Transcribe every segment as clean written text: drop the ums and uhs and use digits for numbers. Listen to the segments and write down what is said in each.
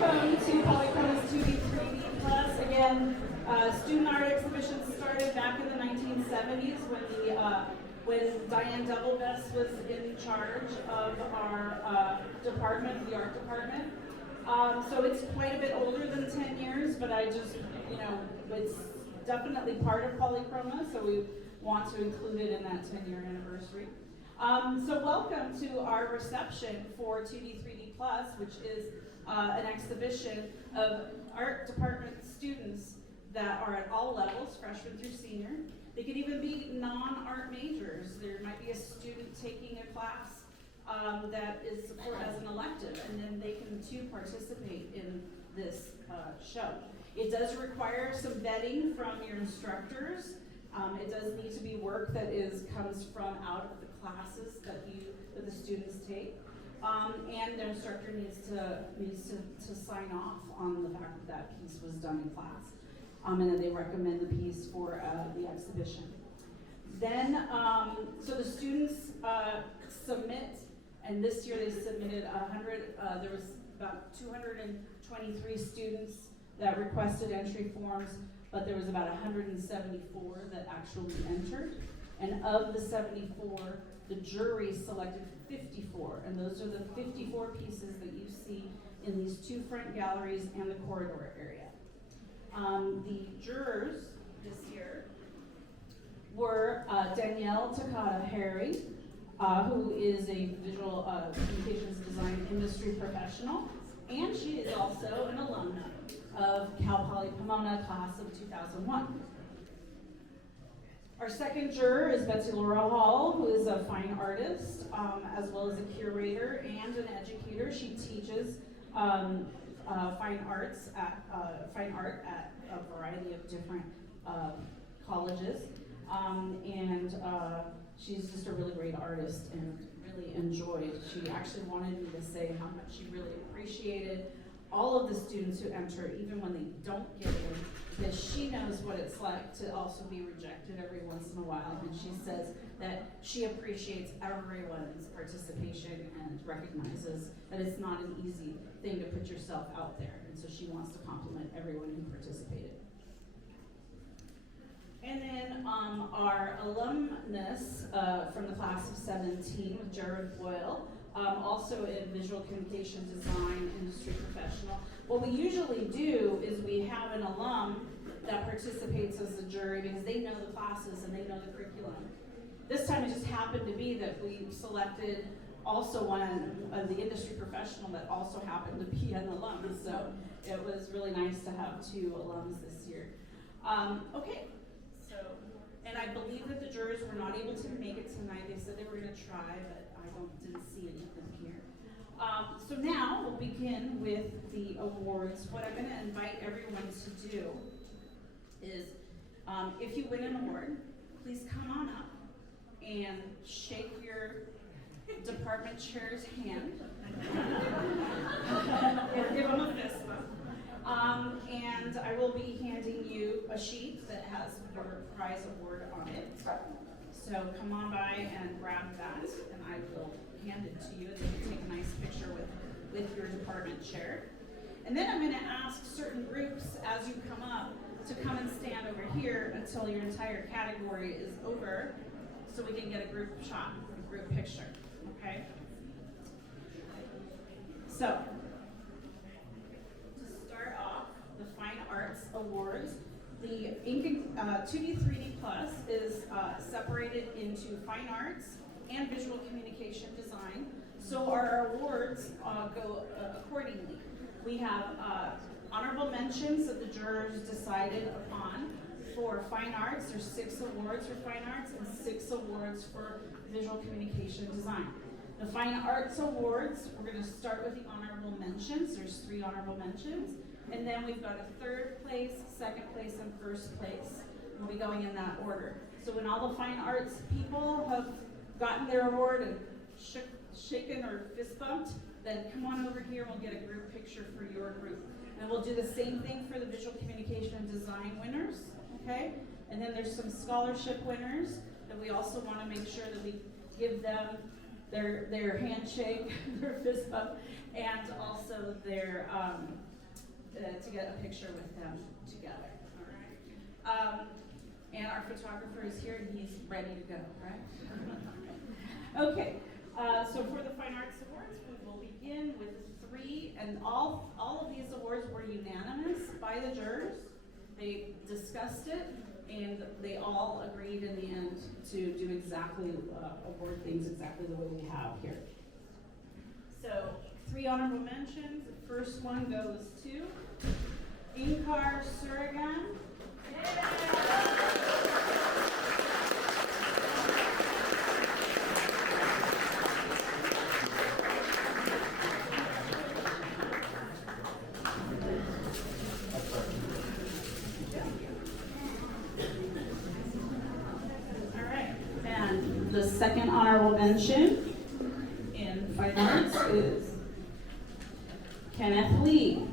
Welcome to PolyKroma's 2D 3D Plus. Again, Student Art Exhibition started back in the 1970s when Diane Doublegus was in charge of our department, the art department. So it's quite a bit older than 10 years, but I just, it's definitely part of PolyKroma, so we want to include it in that 10-year anniversary. So welcome to our reception for 2D 3D Plus, which is an exhibition of art department students that are at all levels, freshman through senior. They could even be non-art majors. There might be a student taking a class that is as an elective, and then they can too participate in this show. It does require some vetting from your instructors. It does need to be work that comes from out of the classes that the students take, and the instructor needs to sign off on the fact that piece was done in class, and then they recommend the piece for the exhibition. Then, so the students submit, and this year they submitted 100. There was about 223 students that requested entry forms, but there was about 174 that actually entered. And of the 74, the jury selected 54, and those are the 54 pieces that you see in these two front galleries and the corridor area. The jurors this year were Danielle Takata-Harry, who is a visual communications design industry professional, and she is also an alumna of Cal Poly Pomona class of 2001. Our second juror is Betsy Laura Hall, who is a fine artist, as well as a curator and an educator. She teaches fine art at a variety of different colleges, and she's just a really great artist and really enjoyed. She actually wanted me to say how much she really appreciated all of the students who enter, even when they don't get in, because she knows what it's like to also be rejected every once in a while, and she says that she appreciates everyone's participation and recognizes that it's not an easy thing to put yourself out there, and so she wants to compliment everyone who participated. And then our alumnus from the class of 17 with Jared Boyle, also a visual communication design industry professional. What we usually do is we have an alum that participates as a jury because they know the classes and they know the curriculum. This time it just happened to be that we selected also the industry professional that also happened to be an alum. So it was really nice to have two alums this year. Okay. So, and I believe that the jurors were not able to make it tonight. They said they were going to try, but I didn't see any of them here. So now we'll begin with the awards. What I'm going to invite everyone to do is, if you win an award, please come on up and shake your department chair's hand. Or give them a fist bump. And I will be handing you a sheet that has your prize award on it. So come on by and grab that, and I will hand it to you, and then you take a nice picture with your department chair. And then I'm going to ask certain groups as you come up to come and stand over here until your entire category is over, so we can get a group shot, a group picture, okay? So, start off the Fine Arts Awards. The 2D 3D Plus is separated into Fine Arts and Visual Communication Design, so our awards go accordingly. We have honorable mentions that the jurors decided upon. For Fine Arts, there's 6 awards for Fine Arts and 6 awards for Visual Communication Design. The Fine Arts Awards, we're going to start with the honorable mentions. There's 3 honorable mentions. And then we've got a 3rd place, 2nd place, and 1st place. We'll be going in that order. So when all the fine arts people have gotten their award and shaken or fist bumped, then come on over here and we'll get a group picture for your group. And we'll do the same thing for the visual communication and design winners, okay? And then there's some scholarship winners that we also want to make sure that we give them their handshake, their fist bump, and also so they're to get a picture with them together. All right. And our photographer is here, and he's ready to go. Right? Okay. So for the Fine Arts Awards, we will begin with 3, and all of these awards were unanimous by the jurors. They discussed it, and they all agreed in the end to do exactly, award things exactly the way we have here. So 3 honorable mentions. The first one goes to Inkar Suragan. All right, and the second honorable mention in Fine Arts is Kenneth Lee.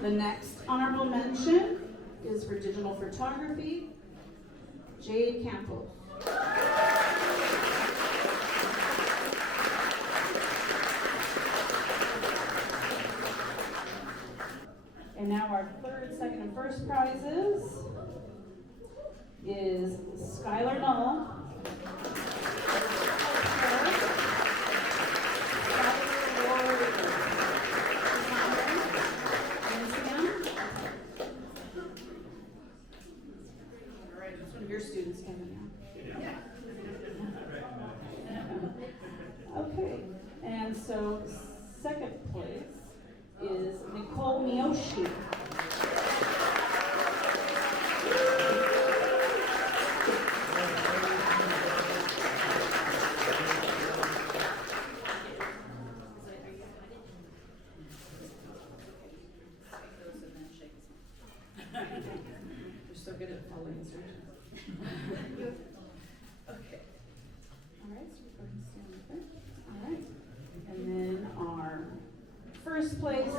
The next honorable mention is for digital photography, Jade Campos. And now our third, second, and first prizes is Skylar Null. Your students coming out. Okay, and so second place is Nicole Miyoshi. You're so good at following instructions. Okay. All right, so we're going to stand with it. All right. And then our first place.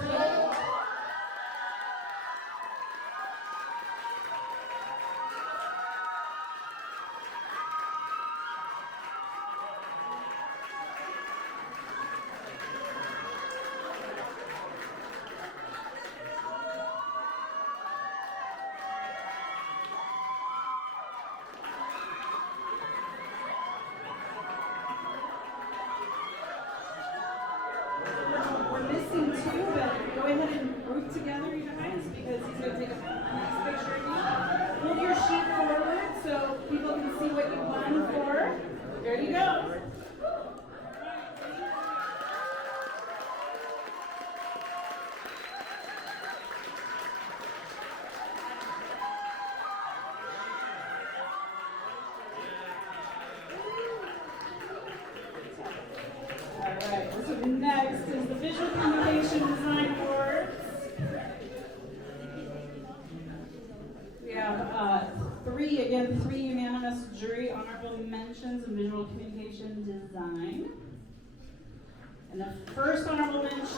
Together, you guys, because he's going to take a nice picture of you. Move your sheet forward so people can see what you won for. There you go. All right, so next is the Visual Communication Design Awards. We have 3 unanimous jury honorable mentions in visual communication design. And the first honorable mention is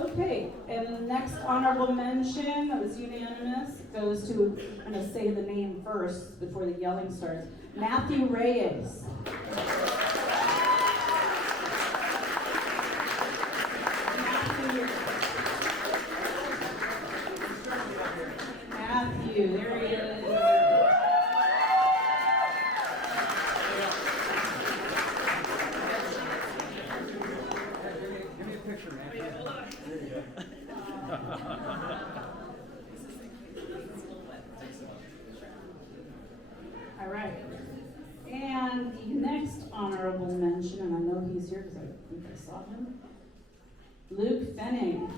okay, and the next honorable mention that was unanimous goes to, I'm going to say the name first before the yelling starts, Matthew Reyes. Matthew, there he is. Give me a picture, man. All right. And the mention, and I know he's here because I think I saw him. Luke Fenning.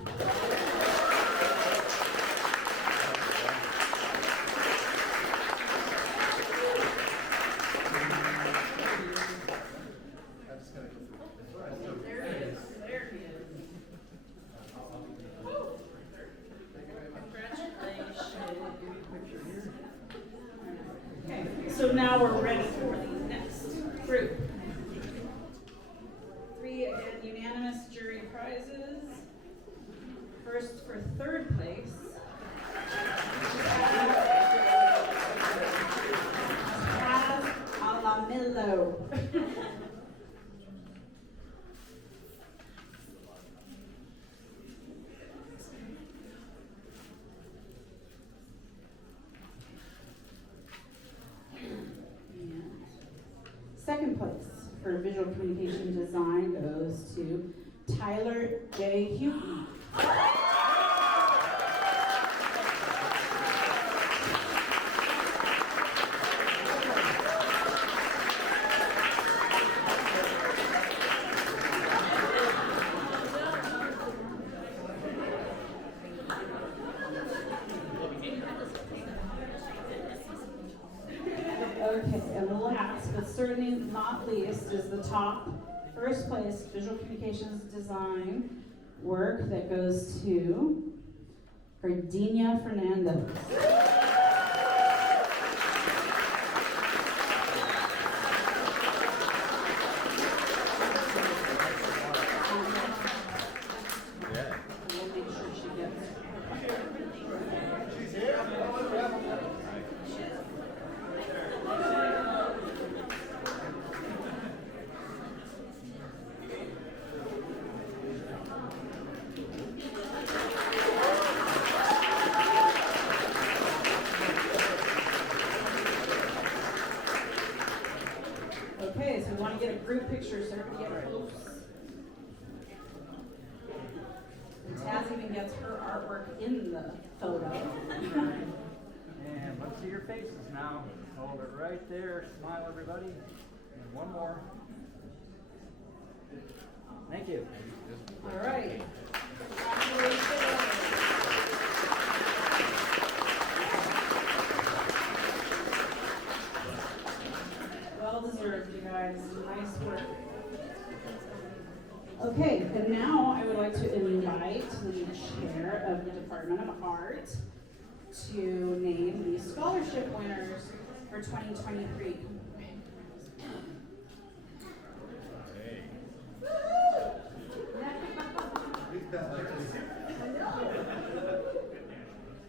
So now we're ready for the next group. 3 again unanimous jury prizes. First for third place. Taz Alamillo. Second place for visual communication design goes to Tyler J. Houghton. Okay, and last, but certainly not least, is the top first place visual communications design work that goes to Gardenia Fernandez. We'll make sure she gets Okay, so we want to get a group picture so everybody get close. And Taz even gets her artwork in the photo. And let's see your faces now. Hold it right there. Smile, everybody. And one more. Thank you. All right. Congratulations. Well deserved, you guys. Nice work. Okay, and now I would like to invite the chair of the Department of Art to name the scholarship winners for 2023.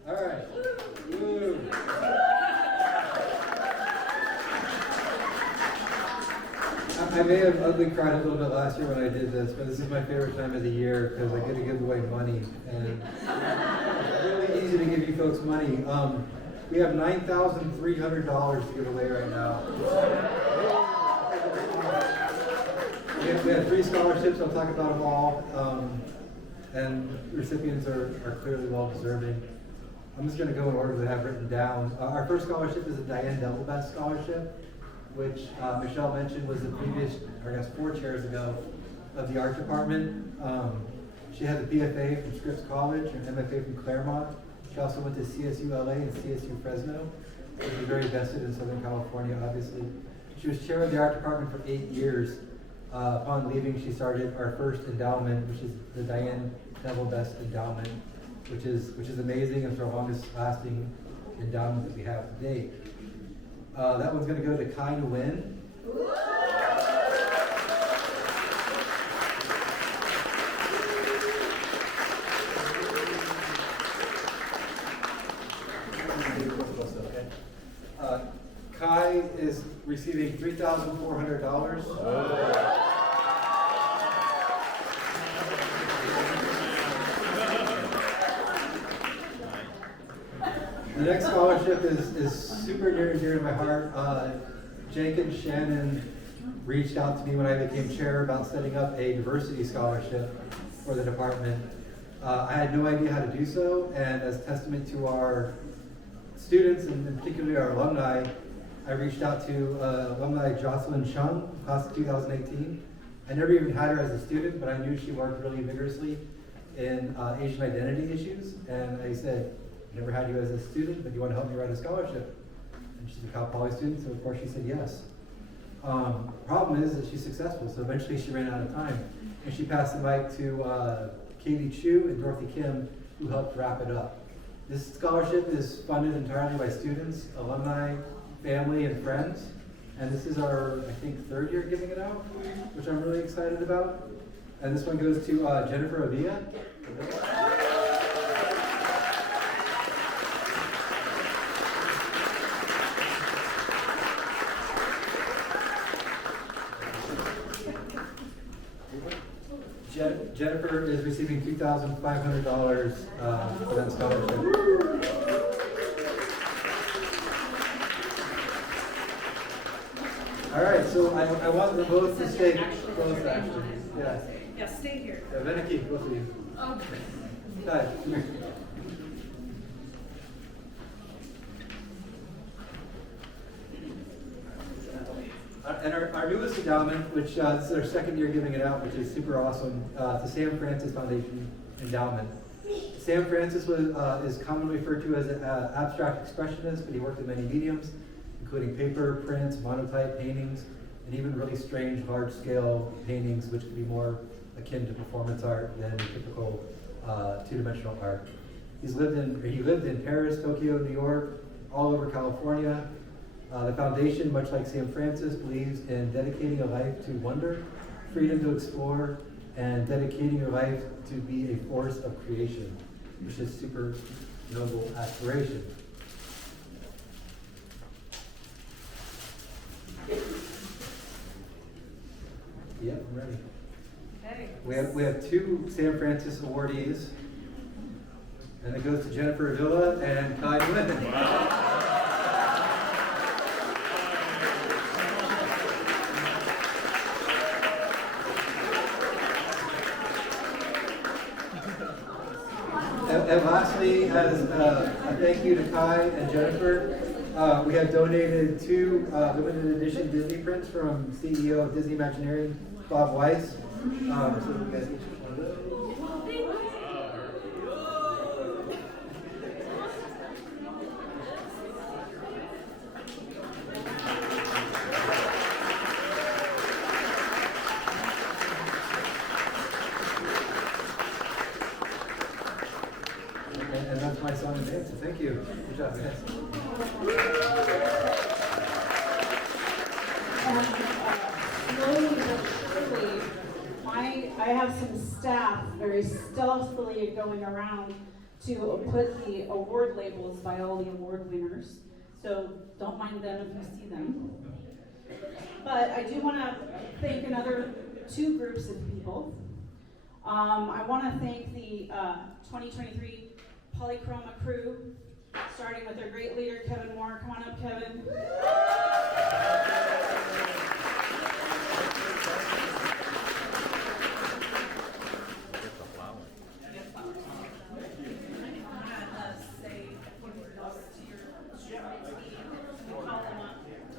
All right. Woo. I may have ugly cried a little bit last year when I did this, but this is my favorite time of the year because I get to give away money, and it's really easy to give you folks money. We have $9,300 to give away right now. We have 3 scholarships. I'll talk about them all, and recipients are clearly well deserving. I'm just going to go in order that I have written down. Our first scholarship is a Diane Devil Best Scholarship, which Michelle mentioned was the previous, or I guess 4 chairs ago, of the art department. She had a BFA from Scripps College and MFA from Claremont. She also went to CSU LA and CSU Fresno. She was very vested in Southern California, obviously. She was chair of the art department for 8 years. Upon leaving, she started our first endowment, which is the Diane Devil Best Endowment, which is amazing. It's our longest lasting endowment that we have to date. That one's going to go to Kai Nguyen. Kai is receiving $3,400. The next scholarship is super near and dear to my heart. Jake and Shannon reached out to me when I became chair about setting up a diversity scholarship for the department. I had no idea how to do so, and as testament to our students and particularly our alumni, I reached out to alumni Jocelyn Chung, class of 2018. I never even had her as a student, but I knew she worked really vigorously in Asian identity issues. And I said, I never had you as a student, but you want to help me write a scholarship? And she's a Cal Poly student, so of course she said yes. Problem is that she's successful, so eventually she ran out of time. And she passed the mic to Katie Chu and Dorothy Kim, who helped wrap it up. This scholarship is funded entirely by students, alumni, family, and friends. And this is our, I think, 3rd year giving it out, which I'm really excited about. And this one goes to Jennifer Avila. Jennifer is receiving $2,500 for that scholarship. All right, so I want them both to stay close, actually. Yeah. Yeah, stay here. Yeah, Veniki, both of you. Okay. Hi, come here. And our newest endowment, which this is our 2nd year giving it out, which is super awesome, it's the Sam Francis Foundation Endowment. Sam Francis is commonly referred to as an abstract expressionist, but he worked in many mediums, including paper, prints, monotype paintings, and even really strange large-scale paintings, which could be more akin to performance art than typical two-dimensional art. He lived in Paris, Tokyo, New York, all over California. The foundation, much like Sam Francis, believes in dedicating a life to wonder, freedom to explore, and dedicating your life to be a force of creation, which is super noble aspiration. Yep, I'm ready. Okay. We have 2 Sam Francis awardees, and it goes to Jennifer Avila and Kai Linden. And lastly, as a thank you to Kai and Jennifer, we have donated 2 limited edition Disney prints from CEO of Disney Imagineering, Bob Weiss. So you guys each one of those. And that's my song and dance, so thank you. Good job, guys. Slowly but surely, I have some staff very stealthily going around to put the award labels by all the award winners. So don't mind them if you see them. But I do want to thank another 2 groups of people. I want to thank the 2023 PolyKroma crew, starting with their great leader, Kevin Moore. Come on up, Kevin.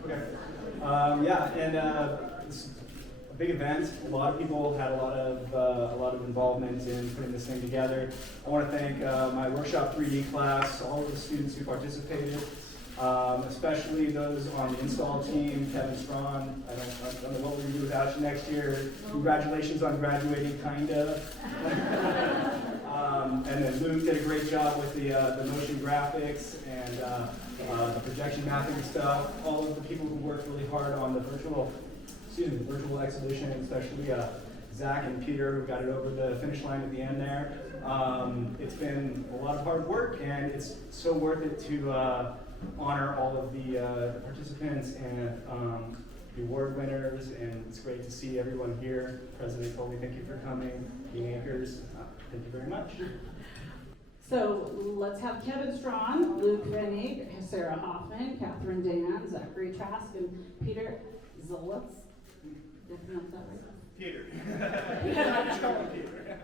Okay. It's a big event. A lot of people had a lot of involvement in putting this thing together. I want to thank my workshop 3D class, all of the students who participated, especially those on the install team, Kevin Strawn. I don't know what we would do without you next year. Congratulations on graduating, kinda. And then Luke did a great job with the motion graphics and the projection mapping stuff. All of the people who worked really hard on the virtual exhibition, especially Zach and Peter, who got it over the finish line at the end there. It's been a lot of hard work, and it's so worth it to honor all of the participants and the award winners, and it's great to see everyone here. President Coley, thank you for coming. The anchors, thank you very much. So let's have Kevin Strawn, Luke Venig, Sarah Hoffman, Catherine Dan, Zachary Trask, and Peter Zolitz. Did I pronounce that right? Peter. Just call him Peter.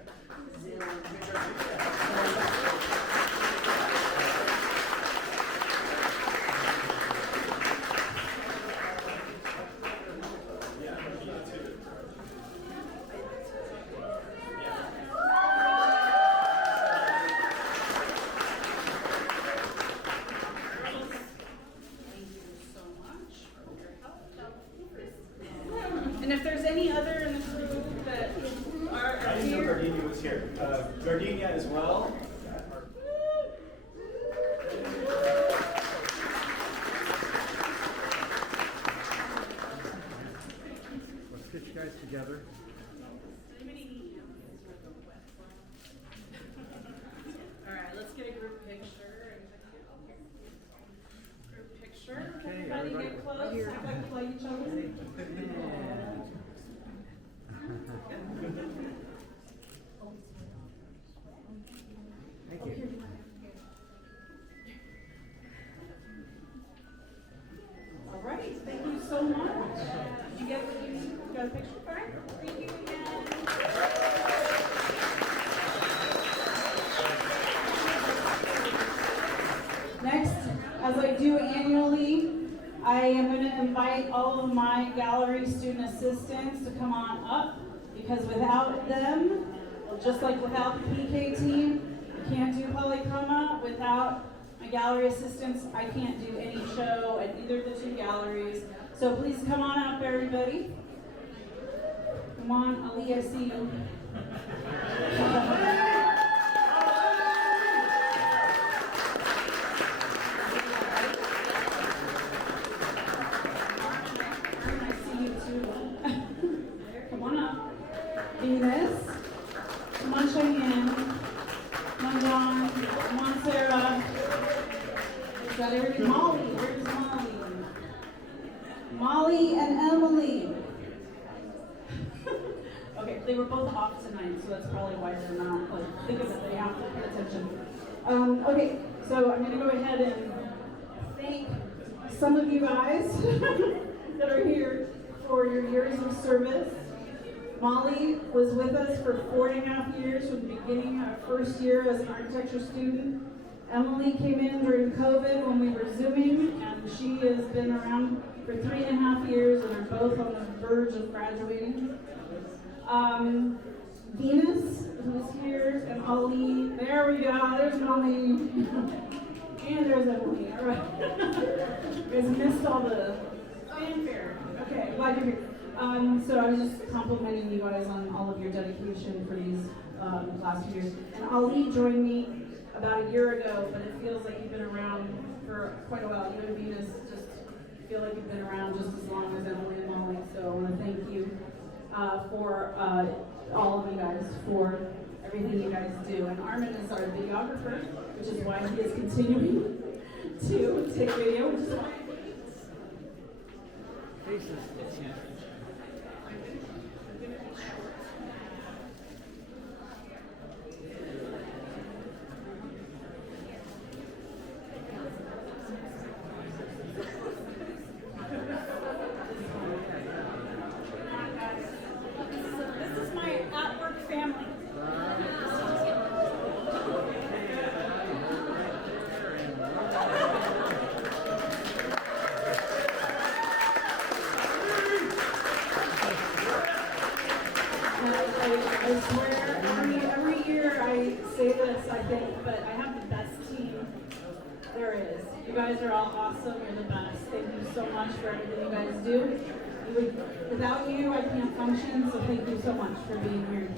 Gardenia as well. Let's get you guys together. All right, let's get a group picture. Group picture. Okay, Everybody everybody get close. right here. Act like you like each other. Thank you. All right, thank you so much. Did you get what you need? You got a picture? All right, thank you again. Next, as I do annually, I am going to invite all of my gallery student assistants to come on up, because without them, just like without the PK team, we can't do PolyKroma. Without my gallery assistants, I can't do any show at either of the two galleries. So please come on up, everybody. Come on, Ali, I see you. I see you too. Come on up. Venus. Come on, Cheyenne. Come on, John. Come on, Sarah. Is that everybody? Molly. Where's Molly? Molly and Emily. Okay, they were both off tonight, so that's probably why they're not, like, think of it, they have to pay attention. Okay, so I'm gonna go ahead and thank some of you guys that are here for your years of service. Molly was with us for 4.5 years from the beginning of her first year as an architecture student. Emily came in during COVID when we were Zooming, and she has been around for 3.5 years and are both on the verge of graduating. Venus, who's here, and Ali. There we go, there's Molly. And there's Emily, all right. You guys missed all the fanfare. Okay, glad you're here. So I was just complimenting you guys on all of your dedication for these last few years. And Ali joined me about a year ago, but it feels like you've been around for quite a while. You and Venus just feel like you've been around just as long as Emily and Molly. So I want to thank you for all of you guys for everything you guys do. And Armin is our videographer, which is why he is continuing to take video, which is why. Faces. This is my at-work family. I swear, every year I say this, I think, but I have the best team there is. You guys are all awesome. You're the best. Thank you so much for everything you guys do. Without you, I can't function, so thank you so much for being here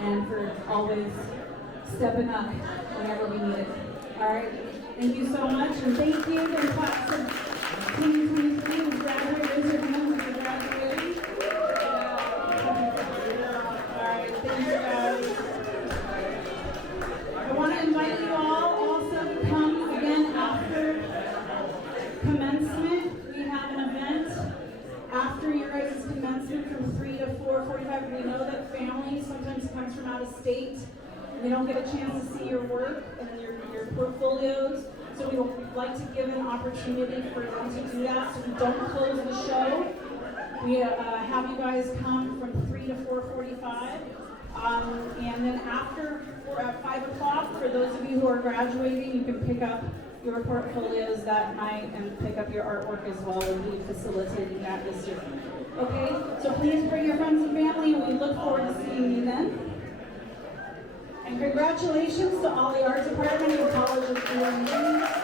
and for always stepping up whenever we need it. All right? Thank you so much, and thank you to the class of 2023 who graduated. Raise your hands if you're graduating. All right, thank you guys. I want to invite you all also to come again after commencement. We have an event after your guys' commencement from 3 to 4:45. We know that families sometimes comes from out of state. We don't get a chance to see your work and your portfolios. So we would like to give an opportunity for them to do that so we don't close the show. We have you guys come from 3 to 4:45. And then after, at 5 o'clock, for those of you who are graduating, you can pick up your portfolios that night and pick up your artwork as well. We'll be facilitating that this year. Okay, so please bring your friends and family, and we look forward to seeing you then. And congratulations to all the art department and College of Engineering.